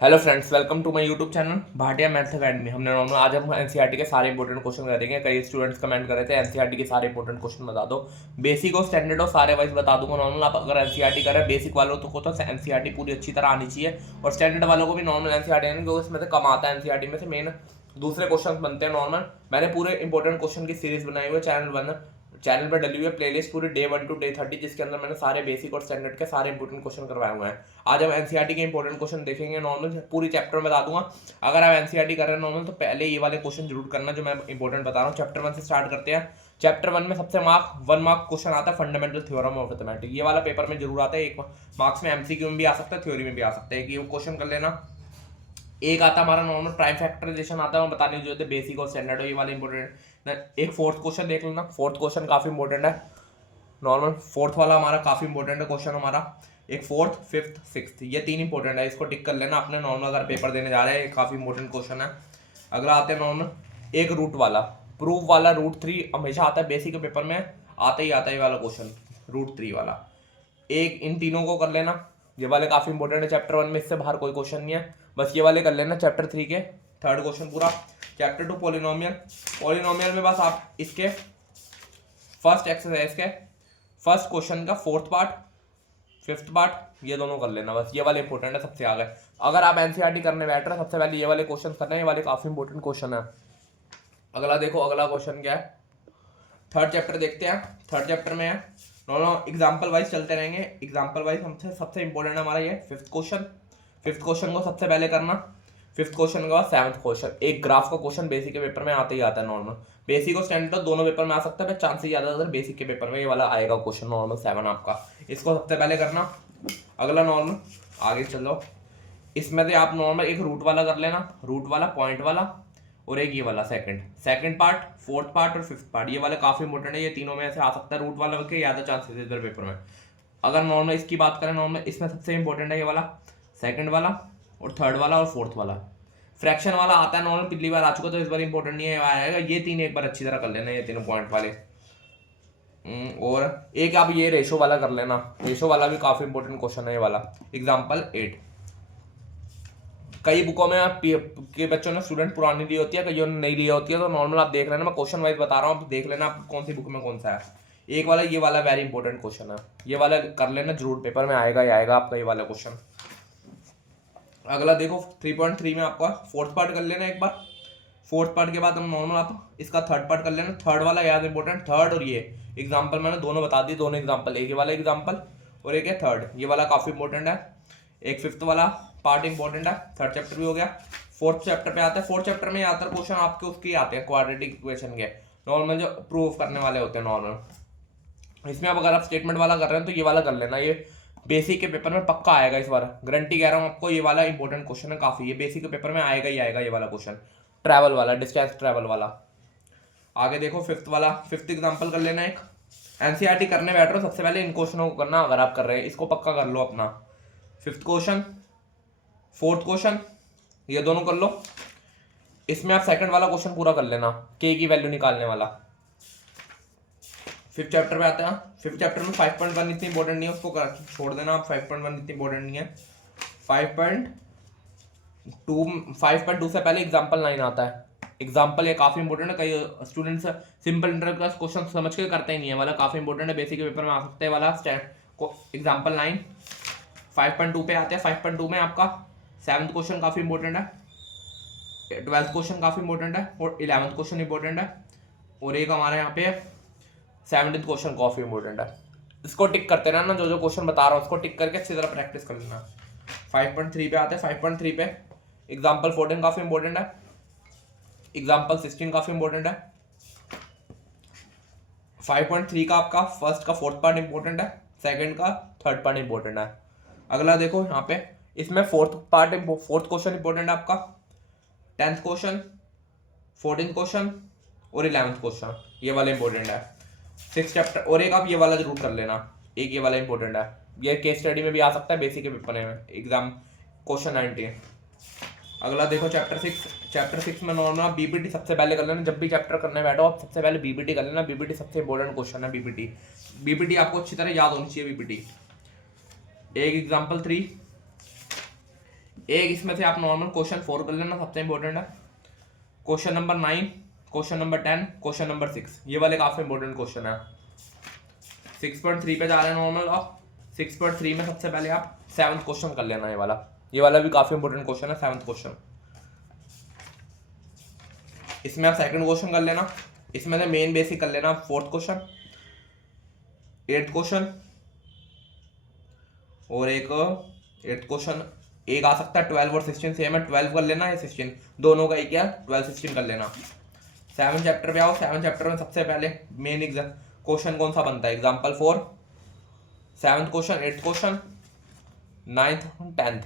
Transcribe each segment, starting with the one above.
Hello friends, welcome to my YouTube channel Bhatia maths academy. हमने normal आज हम NCERT के सारे इंपॉर्टेंट क्वेश्चन करेंगे। कई स्टूडेंट्स कमेंट कर रहे थे एनसीईआरटी के सारे इंपॉर्टेंट क्वेश्चन बता दो। बेसिक और स्टैंडर्ड और सारे वाइज बता दूंगा। नॉर्मल आप अगर एनसीईआरटी कर रहे हैं बेसिक वालों को तो एनसीईआरटी पूरी अच्छी तरह आनी चाहिए, और स्टैंडर्ड वालों को भी नॉर्मल एनसीईआरटी आनी, क्योंकि इसमें से कम आता है एनसीईआरटी में से मेन दूसरे क्वेश्चन बनते हैं नॉर्मल। मैंने पूरे इंपॉर्टेंट क्वेश्चन की सीरीज बनाई हुई है चैनल पर डली हुई है प्लेलिस्ट पूरी डे 1 to डे 30, जिसके अंदर मैंने सारे बेसिक और स्टैंडर्ड के सारे इंपॉर्टेंट क्वेश्चन करवाए हुए हैं। आज हम एनसीईआरटी के इंपॉर्टेंट क्वेश्चन देखेंगे। नॉर्मल पूरी चैप्टर में बता दूंगा। अगर आप एनसीईआरटी कर रहे हैं नॉर्मल तो पहले ये वाले क्वेश्चन जरूर करना जो मैं इंपॉर्टेंट बता रहा हूँ। चैप्टर 1 से स्टार्ट करते हैं। चैप्टर 1 में सबसे 1 मार्क क्वेश्चन आता है फंडामेंटल थ्योरम ऑफ मैथमेटिक्स। ये वाला पेपर में जरूर आता है। 1 मार्क्स में एमसीक्यू में भी आ सकता है, थ्योरी में भी आ सकता है कि ये क्वेश्चन कर लेना। एक आता हमारा नॉर्मल प्राइम फैक्टराइजेशन आता है, वो बताने जो थे बेसिक और स्टैंडर्ड हो, ये वाला इंपॉर्टेंट। एक फोर्थ क्वेश्चन देख लेना। फोर्थ क्वेश्चन काफी इंपॉर्टेंट है नॉर्मल। फोर्थ वाला हमारा काफी इंपॉर्टेंट है क्वेश्चन हमारा। एक फोर्थ, फिफ्थ, सिक्स्थ, ये 3 इंपॉर्टेंट है, इसको टिक कर लेना अपने नॉर्मल अगर पेपर देने जा रहे हैं। काफी इंपॉर्टेंट क्वेश्चन है। अगला आते हैं नॉर्मल एक रूट वाला, प्रूफ वाला। रूट 3 हमेशा आता है बेसिक के पेपर में, आता ही आता है ये वाला क्वेश्चन, रूट 3 वाला। एक इन तीनों को कर लेना, ये वाले काफी इंपॉर्टेंट है। चैप्टर 1 में इससे बाहर कोई क्वेश्चन नहीं है, बस ये वाले कर लेना। चैप्टर 3 के थर्ड क्वेश्चन पूरा। Chapter 2 polynomial. पॉलिनोमियल में बस आप इसके फर्स्ट एक्सरसाइज के फर्स्ट क्वेश्चन का फोर्थ पार्ट, फिफ्थ पार्ट, ये दोनों कर लेना बस। ये वाले इंपॉर्टेंट है सबसे आगे। अगर आप एनसीईआरटी करने बैठ रहे हैं सबसे पहले ये वाले क्वेश्चन करना है, ये वाले काफी इंपॉर्टेंट क्वेश्चन है। अगला देखो, अगला क्वेश्चन क्या है। थर्ड चैप्टर देखते हैं। थर्ड चैप्टर में है दोनों एग्जाम्पल वाइज चलते रहेंगे। एग्जाम्पल वाइज हमसे सबसे इंपॉर्टेंट हमारा ये फिफ्थ क्वेश्चन। फिफ्थ क्वेश्चन को सबसे पहले करना। फिफ्थ क्वेश्चन के बाद सेवंथ क्वेश्चन। एक ग्राफ का क्वेश्चन बेसिक के पेपर में आते ही आता है नॉर्मल। बेसिक और स्टैंडर्ड दोनों पेपर में आ सकता है, चांसेस ज्यादातर बेसिक के पेपर में ये वाला आएगा क्वेश्चन नॉर्मल 7 आपका। इसको सबसे पहले करना। अगला नॉर्मल आगे चलो, इसमें से आप नॉर्मल एक रूट वाला कर लेना, रूट वाला, पॉइंट वाला, और एक ये वाला सेकंड पार्ट, फोर्थ पार्ट और फिफ्थ पार्ट। ये वाला काफी इंपॉर्टेंट है, ये तीनों में से आ सकता है रूट वाला के ज्यादा चांसेस इधर पेपर में। अगर नॉर्मल इसकी बात करें, नॉर्मल इसमें सबसे इंपॉर्टेंट है ये वाला सेकंड वाला और थर्ड वाला और फोर्थ वाला। फ्रैक्शन वाला आता है नॉर्मल, पिछली बार आ चुका तो इस बार इंपॉर्टेंट नहीं है, आएगा। ये तीन एक बार अच्छी तरह कर लेना, ये तीनों पॉइंट वाले। और एक आप ये रेशो वाला कर लेना। रेशो वाला भी काफी इंपॉर्टेंट क्वेश्चन है ये वाला। एग्जाम्पल 8। कई बुकों में आप के बच्चों ने स्टूडेंट पुरानी ली होती है, कईयों ने नहीं ली होती है, तो नॉर्मल आप देख लेना। मैं क्वेश्चन वाइज बता रहा हूँ, आप देख लेना आप कौन सी बुक में कौन सा है। एक वाला ये वाला वेरी इंपॉर्टेंट क्वेश्चन है, ये वाला कर लेना जरूर, पेपर में आएगा ही आएगा आपका ये वाला क्वेश्चन। अगला देखो 3.3 में आपका फोर्थ पार्ट कर लेना एक बार। फोर्थ पार्ट के बाद हम नॉर्मल आप इसका थर्ड पार्ट कर लेना। थर्ड वाला याद इंपॉर्टेंट, थर्ड और ये एग्जाम्पल मैंने दोनों बता दी, दोनों एग्जाम्पल, एक ये वाला एग्जाम्पल और एक है थर्ड, ये वाला काफी इंपॉर्टेंट है। एक फिफ्थ वाला पार्ट इंपॉर्टेंट है। थर्ड चैप्टर भी हो गया। फोर्थ चैप्टर पे आता है। फोर्थ चैप्टर में आता है क्वेश्चन आपके उसके आते हैं क्वाड्रेटिक इक्वेशन के नॉर्मल, जो प्रूफ करने वाले होते हैं नॉर्मल। इसमें अब अगर आप स्टेटमेंट वाला कर रहे हैं तो ये वाला कर लेना, ये बेसिक के पेपर में पक्का आएगा इस बार, गारंटी कह रहा हूँ आपको। ये वाला इंपॉर्टेंट क्वेश्चन है काफी, ये बेसिक के पेपर में आएगा ही आएगा ये वाला क्वेश्चन, ट्रैवल वाला, डिस्टेंस ट्रैवल वाला। आगे देखो फिफ्थ वाला, फिफ्थ एग्जाम्पल कर लेना एक। एनसीईआरटी करने बैठ रहे हो सबसे पहले इन क्वेश्चनों को करना, अगर आप कर रहे हैं इसको पक्का कर लो अपना। फिफ्थ क्वेश्चन, फोर्थ क्वेश्चन, ये दोनों कर लो। इसमें आप सेकंड वाला क्वेश्चन पूरा कर लेना, के की वैल्यू निकालने वाला। फिफ्थ चैप्टर पे आता है। फिफ्थ चैप्टर में 5.1 इतनी इंपॉर्टेंट नहीं है, उसको छोड़ देना आप। 5.1 इतनी इंपॉर्टेंट नहीं है। 5.2 से पहले एग्जाम्पल 9 आता है। एग्जाम्पल ये काफी इंपॉर्टेंट है, कई students simple inter class question समझ के करते ही नहीं है, वाला काफी इंपॉर्टेंट है, बेसिक के पेपर में आ सकता है वाला एग्जाम्पल 9। 5.2 पे आते हैं। 5.2 में आपका 7th क्वेश्चन काफी इंपॉर्टेंट है, 12th क्वेश्चन काफी इंपॉर्टेंट है और 11th क्वेश्चन इंपॉर्टेंट है, और एक हमारे यहाँ पे 17th क्वेश्चन काफी इंपॉर्टेंट है। इसको टिक करते रहना, जो जो क्वेश्चन बता रहा हूँ उसको टिक करके अच्छी तरह प्रैक्टिस कर लेना। 5.3 पे आते हैं। 5.3 पे एग्जाम्पल 14 काफी इंपॉर्टेंट है, एग्जाम्पल 16 काफी इंपॉर्टेंट है। 5.3 का आपका फर्स्ट का फोर्थ पार्ट इंपॉर्टेंट है, सेकंड का थर्ड पार्ट इंपॉर्टेंट है। अगला देखो यहाँ पे, इसमें फोर्थ क्वेश्चन इंपॉर्टेंट है आपका, 10th क्वेश्चन, 14th क्वेश्चन और 11th क्वेश्चन, ये वाला इंपॉर्टेंट है। 6th चैप्टर, और एक आप ये वाला जरूर कर लेना, एक ये वाला इंपॉर्टेंट है, ये केस स्टडी में भी आ सकता है, बेसिक के पेपर में एग्जाम क्वेश्चन 19। अगला देखो चैप्टर 6। चैप्टर 6 में नॉर्मल बीबीटी सबसे पहले कर लेना, जब भी चैप्टर करने बैठो आप सबसे पहले बीबीटी कर लेना। बीबीटी सबसे इंपॉर्टेंट क्वेश्चन है। बीबीटी आपको अच्छी तरह याद होनी चाहिए बीबीटी। एक एग्जाम्पल 3, एक इसमें से आप नॉर्मल क्वेश्चन 4 कर लेना, सबसे इंपॉर्टेंट है। Question number 9, question number 10, question number 6, ये वाले काफी इंपॉर्टेंट क्वेश्चन है। 6.3 पे जा रहे हैं नॉर्मल, और 6.3 में सबसे पहले आप 7th क्वेश्चन कर लेना। ये वाला भी काफी इंपॉर्टेंट क्वेश्चन है, 7th क्वेश्चन। इसमें आप सेकंड क्वेश्चन कर लेना, इसमें से मेन बेसिक कर लेना 4th क्वेश्चन, 8th क्वेश्चन, और एक 8th क्वेश्चन। एक आ सकता है 12 और 16, सेम है, 12 कर लेना या 16, दोनों का एक या 12 16 कर लेना। 7 चैप्टर पे आओ। 7 चैप्टर में सबसे पहले मेन एग्जाम क्वेश्चन कौन सा बनता है, example 4, 7th question, 8th question, 9th, 10th।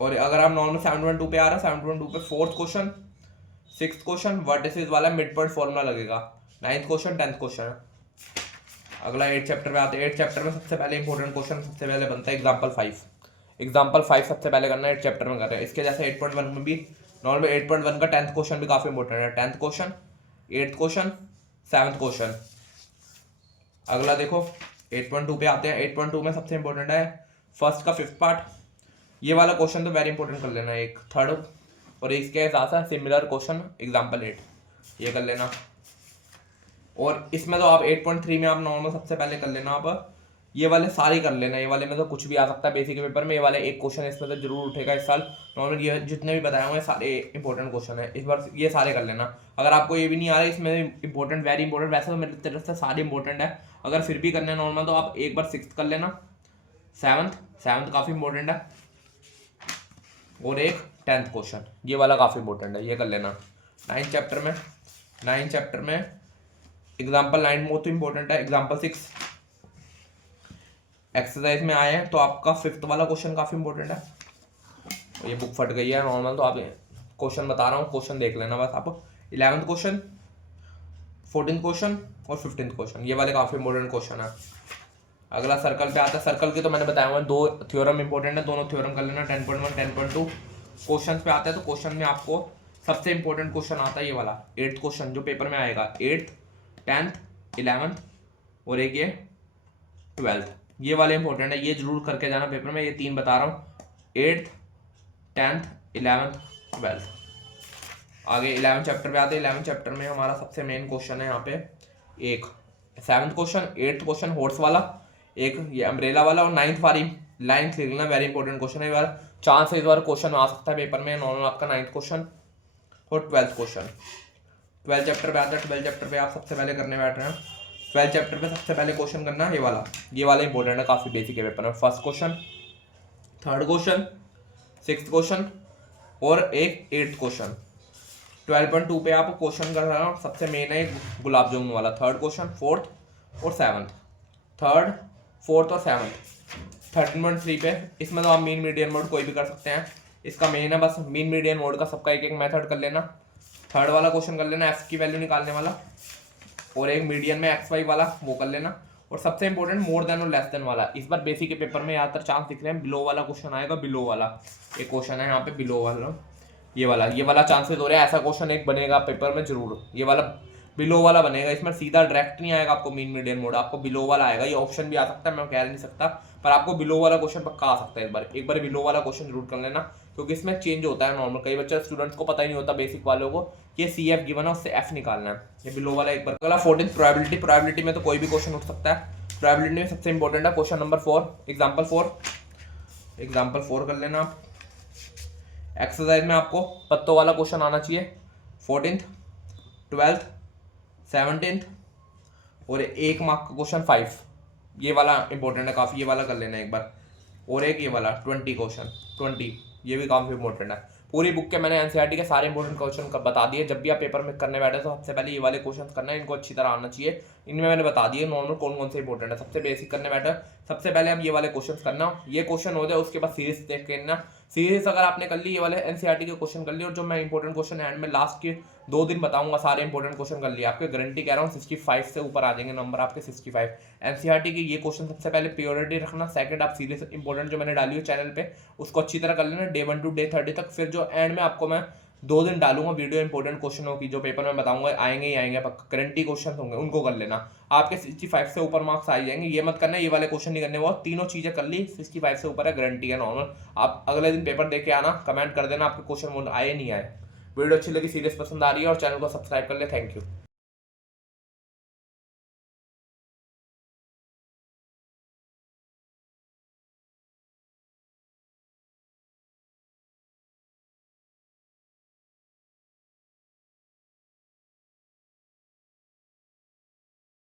और अगर आप नॉर्मल 7.2 पे आ रहा है, 7.2 पे 4th question, 6th question vertices वाला मिड पॉइंट फॉर्मूला लगेगा, 9th क्वेश्चन, 10th क्वेश्चन। अगला 8 चैप्टर पे आते हैं। 8 चैप्टर में सबसे पहले इंपॉर्टेंट क्वेश्चन सबसे पहले बनता है एग्जाम्पल 5। एग्जाम्पल 5 सबसे पहले करना है, 8 चैप्टर में कर रहे हैं। इसके जैसे 8.1 में भी नॉर्मल 8.1 का 10th क्वेश्चन भी काफी इंपॉर्टेंट है, 10th question, 8th question, 7th question. अगला देखो 8.2 पे आते हैं। 8.2 में सबसे इंपॉर्टेंट है फर्स्ट का 5th पार्ट, ये वाला क्वेश्चन तो वेरी इंपॉर्टेंट कर लेना, एक 3rd, और इसके साथ सिमिलर क्वेश्चन एग्जाम्पल 8, ये कर लेना। और इसमें तो आप 8.3 में आप नॉर्मल सबसे पहले कर लेना, आप ये वाले सारे कर लेना। ये वाले में तो कुछ भी आ सकता है बेसिक के पेपर में, ये वाले एक क्वेश्चन इसमें तो जरूर उठेगा इस साल। नॉर्मल ये जितने भी बताए हुए सारे इंपॉर्टेंट क्वेश्चन है, इस बार ये सारे कर लेना। अगर आपको ये भी नहीं आ रहा है इसमें इंपॉर्टेंट, वेरी इंपॉर्टेंट, वैसे तो मेरी तरफ से सारे इंपॉर्टेंट है, अगर फिर भी करना है नॉर्मल तो आप एक बार 6th कर लेना, 7th काफी इंपॉर्टेंट है, और एक 10th क्वेश्चन, ये वाला काफी इंपॉर्टेंट है, ये कर लेना। 9th चैप्टर में एग्जाम्पल 9 मोस्ट इंपॉर्टेंट है, एग्जाम्पल 6 एक्सरसाइज में आए हैं, तो आपका 5th वाला क्वेश्चन काफी इंपॉर्टेंट है। ये बुक फट गई है नॉर्मल, तो आप क्वेश्चन बता रहा हूँ, क्वेश्चन देख लेना बस आप। 11th क्वेश्चन, 14th क्वेश्चन और 15th क्वेश्चन, ये वाले काफी इंपॉर्टेंट क्वेश्चन है। अगला सर्कल पे आता है। सर्कल के तो मैंने बताया हुआ है, 2 थ्योरम इंपॉर्टेंट है, दोनों थ्योरम कर लेना, 10.1, 10.2। क्वेश्चन पे आता है, तो क्वेश्चन में आपको सबसे इंपॉर्टेंट क्वेश्चन आता है ये वाला 8th क्वेश्चन, जो पेपर में आएगा, 8th, 10th, 11th और एक ये 12th, ये वाले इंपॉर्टेंट है, ये जरूर करके जाना पेपर में। ये 3 बता रहा हूँ, 8th, 10th, 11th, 12th। आगे 11 चैप्टर पे आते हैं। 11 चैप्टर में हमारा सबसे मेन क्वेश्चन है यहाँ पे एक 7th question, 8th question horse वाला, एक ये अम्ब्रेला वाला, और 9th वाली लाइन लिखना, वेरी इंपॉर्टेंट क्वेश्चन है। इस बार चांस है, इस बार क्वेश्चन आ सकता है पेपर में नॉर्मल आपका 9th क्वेश्चन और 12th क्वेश्चन। 12 चैप्टर पे आता है। 12 चैप्टर पे आप सबसे पहले करने बैठ रहे हैं। 12 चैप्टर पे सबसे पहले क्वेश्चन करना है ये वाला इंपॉर्टेंट है, काफी बेसिक है पेपर में। First question, 3rd question, 6th question और एक 8th क्वेश्चन। 12.2 पे आप क्वेश्चन कर रहा हूँ, सबसे मेन है गुलाब जामुन वाला, 3rd क्वेश्चन, 4th और 7th, 3rd, 4th और 7th। 13.3 पे इसमें तो आप मीन मीडियन मोड कोई भी कर सकते हैं, इसका मेन है बस मीन मीडियन मोड का सबका एक मेथड कर लेना। 3rd वाला क्वेश्चन कर लेना, एफ की वैल्यू निकालने वाला, और एक मीडियन में एक्स वाई वाला वो कर लेना। और सबसे इंपॉर्टेंट मोर देन और लेस देन वाला, इस बार बेसिक के पेपर में ज़्यादातर चांस दिख रहे हैं बिलो वाला क्वेश्चन आएगा। बिलो वाला एक क्वेश्चन है यहाँ पे, बिलो वाला, ये वाला चांसेस हो रहा है, ऐसा क्वेश्चन एक बनेगा पेपर में जरूर, ये वाला बिलो वाला बनेगा। इसमें सीधा डायरेक्ट नहीं आएगा आपको मीन मीडियन मोड, आपको बिलो वाला आएगा। ये ऑप्शन भी आ सकता है, मैं कह नहीं सकता, पर आपको बिलो वाला क्वेश्चन पक्का आ सकता है। एक बार बिलो वाला क्वेश्चन जरूर कर लेना, क्योंकि इसमें चेंज होता है नॉर्मल, कई बच्चे स्टूडेंट्स को पता ही नहीं होता बेसिक वालों को कि सी एफ गिवन है, उससे एफ निकालना है। ये बिलो वाला एक बार। अगला 14th प्रोबेबिलिटी में तो कोई भी क्वेश्चन उठ सकता है। प्रोबेबिलिटी में सबसे इंपॉर्टेंट है क्वेश्चन नंबर 4, एग्जाम्पल 4 कर लेना आप। एक्सरसाइज में आपको पत्तों वाला क्वेश्चन आना चाहिए, 14th, 12th, 17th और एक मार्क का क्वेश्चन 5, ये वाला इंपॉर्टेंट है काफ़ी, ये वाला कर लेना एक बार। और एक ये वाला 20 क्वेश्चन, 20, ये भी काफ़ी इंपॉर्टेंट है। पूरी बुक के मैंने एनसीईआरटी के सारे इंपॉर्टेंट क्वेश्चन बता दिए। जब भी आप पेपर में करने बैठे तो सबसे पहले ये वाले क्वेश्चन करना है, इनको अच्छी तरह आना चाहिए। इनमें मैंने बता दिए नॉर्मल कौन कौन से इंपॉर्टेंट है। सबसे बेसिक करने बैठे सबसे पहले आप ये वाले क्वेश्चन करना, ये क्वेश्चन हो जाए उसके बाद सीरीज देख के ना। सीरीज अगर आपने कर ली, ये वाले एनसीईआरटी के क्वेश्चन कर लिए, और जो मैं इंपॉर्टेंट क्वेश्चन एंड में लास्ट के 2 दिन बताऊंगा सारे इंपॉर्टेंट क्वेश्चन कर लिए, आपके गारंटी कह रहा हूँ 65 से ऊपर आ जाएंगे नंबर आपके, 65। एनसीईआरटी के ये क्वेश्चन सबसे पहले प्रियोरिटी रखना। सेकंड आप सीरीज इंपॉर्टेंट जो मैंने डाली है चैनल पे उसको अच्छी तरह कर लेना डे 1 to डे 30 तक। फिर जो एंड में आपको मैं 2 दिन डालूंगा वीडियो इंपॉर्टेंट क्वेश्चनों की, जो पेपर में बताऊंगा आएंगे ही आएंगे, गारंटी क्वेश्चन होंगे, उनको कर लेना। आपके 65 से ऊपर मार्क्स आ जाएंगे, ये मत करना ये वाले क्वेश्चन नहीं करने, वो तीनों चीज़ें कर ली 65 से ऊपर है, गारंटी है नॉर्मल। आप अगले दिन पेपर दे के आना, कमेंट कर देना आपके क्वेश्चन आए नहीं आए। वीडियो अच्छी लगी, सीरियस पसंद आ रही है और चैनल को सब्सक्राइब कर ले। Thank you.